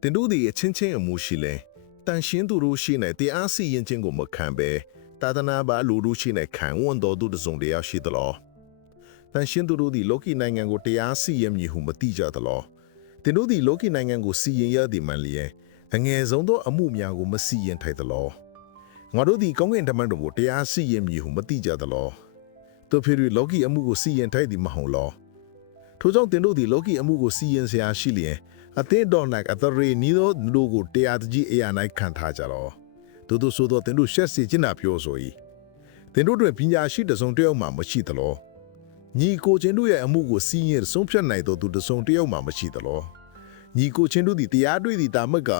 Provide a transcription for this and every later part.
တင်တို့ဒီအချင်းချင်းအမှုရှိလဲတန်ရှင်းသူတို့ရှိနေတရားစီရင်ခြင်းကိုမခံပဲတာသနာပါလူတို့ရှိနေခံဝန်တော်သူတစ်စုံတယောက်ရှိသလားတန်ရှင်းသူတို့ဒီလောကီနိုင်ငံကိုတရားစီရင်မည်ဟုမသိကြသလားတင်တို့ဒီလောကီနိုင်ငံကိုစီရင်ရသည်မှန်လျင်အငယ်ဆုံးသောအမှုများကိုမစီရင်ထိုက်သလားငါတို့ဒီကောင်းကင်တမန်တော်ကိုတရားစီရင်မည်ဟုမသိကြသလားတို့ဖြစ်ပြီးလောကီအမှုကိုစီရင်ထိုက်သည်မဟုတ်လားထို့ကြောင့်တင်တို့သည်လောကီအမှုကိုစီရင်စရာရှိလျင် အသင်းတော်၌အသရေနီသောလူကိုတရားတကြီးအရာ၌ခံထားကြလောသို့သောဆိုသောတင်တို့ရှက်စီခြင်းနာပြောဆို၏တင်တို့တွင်ပညာရှိတစ်စုံတစ်ယောက်မှမရှိသလောညီကိုချင်းတို့ရဲ့အမှုကိုစီရင်ဆုံးဖြတ်နိုင်သောသူတစ်စုံတစ်ယောက်မှမရှိသလောညီကိုချင်းတို့သည်တရားတွေ့သည့်တာမက်က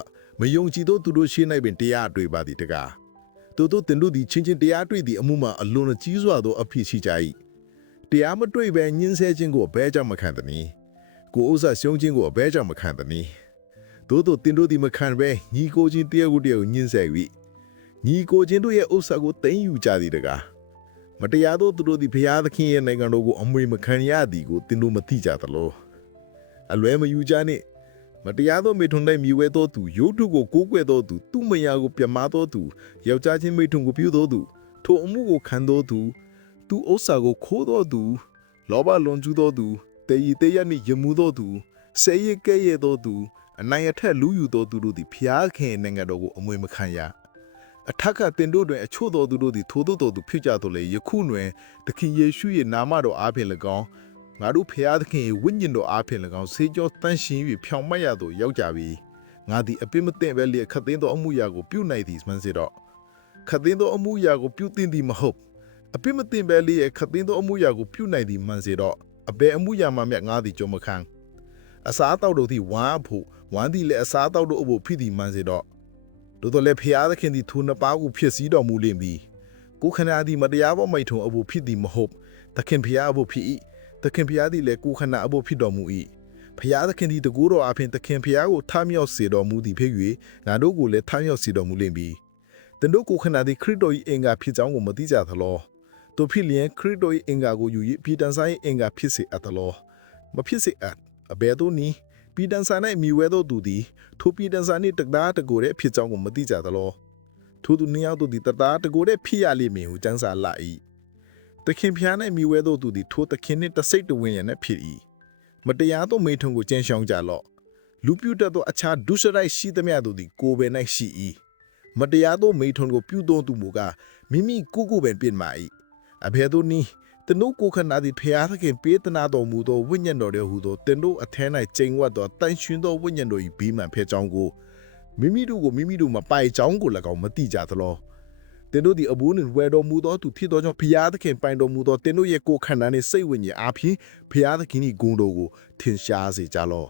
မယုံကြည်သောသူတို့ရှေ့၌ပင်တရားတွေ့ပါသည်တကားသို့သောတင်တို့သည်ချင်းချင်းတရားတွေ့သည့်အမှုမှာအလွန်ကြီးစွာသောအဖြစ်ရှိကြ၏တရားမတွေ့ဘဲညှင်းဆဲခြင်းကိုဘဲကြောင့်မခံသနည်း ကိုဥစ္စာရှုံးခြင်းကိုအဘဲကြောင့်မခံသနည်းသို့သောတင်တို့သည်မခံဘဲညီကိုချင်းတယောက်ကိုတယောက်ညှင်းဆဲ၍ညီကိုချင်းတို့ရဲ့ဥစ္စာကိုသိမ်းယူကြသည်တကားမတရားသောသူတို့သည်ဘုရားသခင်ရဲ့နိုင်ငံတော်ကိုအမွေမခံရသည်ကိုတင်တို့မသိကြသလိုအလွဲမယူကြနှင့်မတရားသောမိထွန်း၌မြည်ဝဲသောသူရုပ်ထုကိုကိုးကွယ်သောသူသူ့မယားကိုပြမာသောသူယောက်ျားချင်းမိထွန်းကိုပြုသောသူထိုအမှုကိုခံသောသူသူဥစ္စာကိုခိုးသောသူလောဘလွန်ကျူးသောသူ တေရီတေရနှင့်ယမှုသောသူဆဲရကဲရသောသူအနိုင်အထက်လူယူသောသူတို့သည်ဖျားခင်နိုင်ငံတော်ကိုအမွေမခံရအထက်ကတင်တို့တွင်အချို့သောသူတို့သည်ထိုသို့သောသူဖြစ်ကြသောလေယခုတွင်သခင်ယေရှု၏နာမတော်အားဖြင့်၎င်းငါတို့ဖျားသခင်၏ဝိညာဉ်တော်အားဖြင့်၎င်းဆေးကြောတန့်ရှင်း၍ဖြောင်မတ်ရသို့ရောက်ကြပြီငါသည်အပြစ်မသိဘဲလျက်ခတ်သိမ်းသောအမှုရာကိုပြုနိုင်သည်မှန်စေတော့ခတ်သိမ်းသောအမှုရာကိုပြုတင်သည်မဟုတ်အပြစ်မသိဘဲလျက်ခတ်သိမ်းသောအမှုရာကိုပြုနိုင်သည်မှန်စေတော့ အဘယ်အမှုရာမှမြတ်ငါသည်ကြုံမခံအစားအသောက်တို့သည်ဝမ်းအဖို့ဝမ်းသည်လည်းအစားအသောက်တို့အဖို့ဖြစ်သည်မှန်စေတော့တို့တော်လည်းဖျားသခင်သည်ထိုနှစ်ပါးကိုဖြစ်စည်းတော်မူလိမ့်မည်ကိုခနာသည်မတရားသောမိတ်ထုံအဖို့ဖြစ်သည်မဟုတ်သခင်ဖျားအဖို့ဖြစ်၏သခင်ဖျားသည်လည်းကိုခနာအဖို့ဖြစ်တော်မူ၏ဖျားသခင်သည်တကူတော်အဖင်သခင်ဖျားကိုထမြောက်စေတော်မူသည်ဖြစ်၍ငါတို့ကိုလည်းထမြောက်စေတော်မူလိမ့်မည်တန်တို့ကိုခနာသည်ခရစ်တော်၏အင်္ဂါဖြစ်ကြောင်းကိုမသိကြသလော တို့ဖြစ်လျင်ခရစ်တော်၏အင်္ဂါကိုယူ၍ပြည်တန်ဆိုင်၏အင်္ဂါဖြစ်စေအပ်သလောမဖြစ်စေအပ်အဘယ်သို့နည်းပြည်တန်ဆိုင်၌မြည်ဝဲသောသူသည်ထိုပြည်တန်ဆိုင်နှင့်တကားတကိုယ်ရဲ့ဖြစ်ကြောင်းကိုမသိကြသလောထိုသူနှစ်ယောက်တို့သည်တသားတကိုယ်ရဲ့ဖြစ်ရလိမ့်မည်ဟုကျမ်းစာလာ၏သခင်ဖျား၌မြည်ဝဲသောသူသည်ထိုသခင်နှင့်တစိတ်တဝင်းရန်နဲ့ဖြစ်၏မတရားသောမိထုံကိုကျင်းရှောင်းကြလော့လူပြုတတ်သောအခြားဒုစရိုက်ရှိသမျှတို့သည်ကိုယ်ပင်၌ရှိ၏မတရားသောမိထုံကိုပြုသောသူမူကားမိမိကိုယ်ကိုယ်ပင်ပြင်မာ၏ အဘယ်သို့နည်းတနုကိုခနာသည်ဖျားသခင်ပေးသနာတော်မူသောဝိညာဉ်တော်ရဲ့ဟူသောတင်တို့အထဲ၌ကျိန်ဝတ်သောတန်ရှင်သောဝိညာဉ်တော်၏ဘီးမှန်ဖဲကြောင်းကိုမိမိတို့ကိုမိမိတို့မပိုင်ကြောင်းကို၎င်းမသိကြသလောတင်တို့သည်အဘိုးနှင့်ဝယ်တော်မူသောသူဖြစ်သောကြောင့်ဖျားသခင်ပိုင်တော်မူသောတင်တို့ရဲ့ကိုယ်ခန္ဓာနှင့်စိတ်ဝိညာဉ်အားဖြင့်ဖျားသခင်၏ဂုဏ်တော်ကိုထင်ရှားစေကြလော